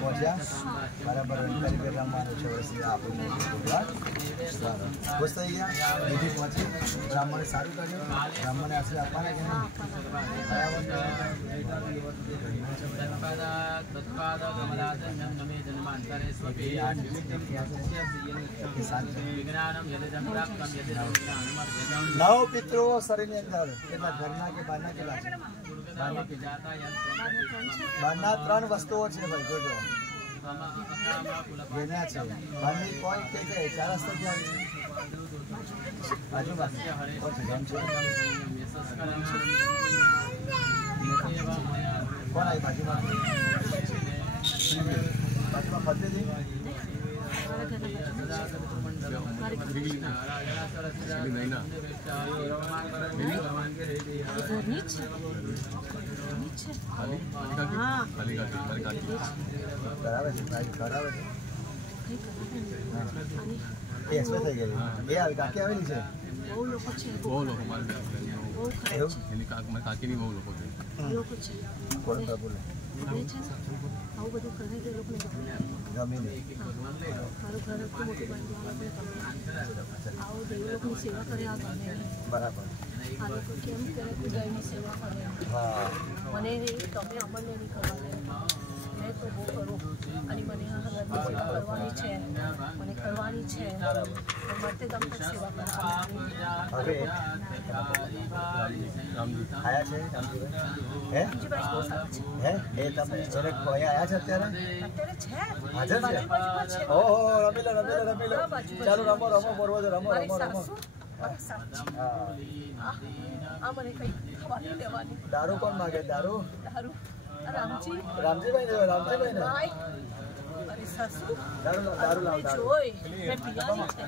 पहुंचा बराबर खुश थी गया विधि पहुंची ब्राह्मण सारू कर ब्राह्मण आशीर्वाद आपवाना कि नव पितृ शरीर अंदर घरना के बारना के बारना 3 वस्तुओं है भाई जो लेना है बारनी पॉइंट के 4 रस्ते क्या बाजू बाजू कौन आई बाजू बाजू में फतेह जी सेवा करे बराबर મને તમે અમને નહીં કરવા મેં તો બહુ કરું અને મને આ હગરની સેવા કરવાની છે મને કરવાની છે મરતે દમ તક સેવા કરવાની હવે આયા છે હે જી ભાઈ બહુ સારા છે હે એ તમે જોડે કોઈ આયા છે અત્યારે છે હાજર છે ઓહો રમી લો ચાલો રમો બરોબર રમો મને કઈ ખવાની લેવાની દારૂ કોણ માંગે દારૂ રામજીભાઈ ને અરે સાસુ દારૂ લાવ જોઈ મેં પીવાની છે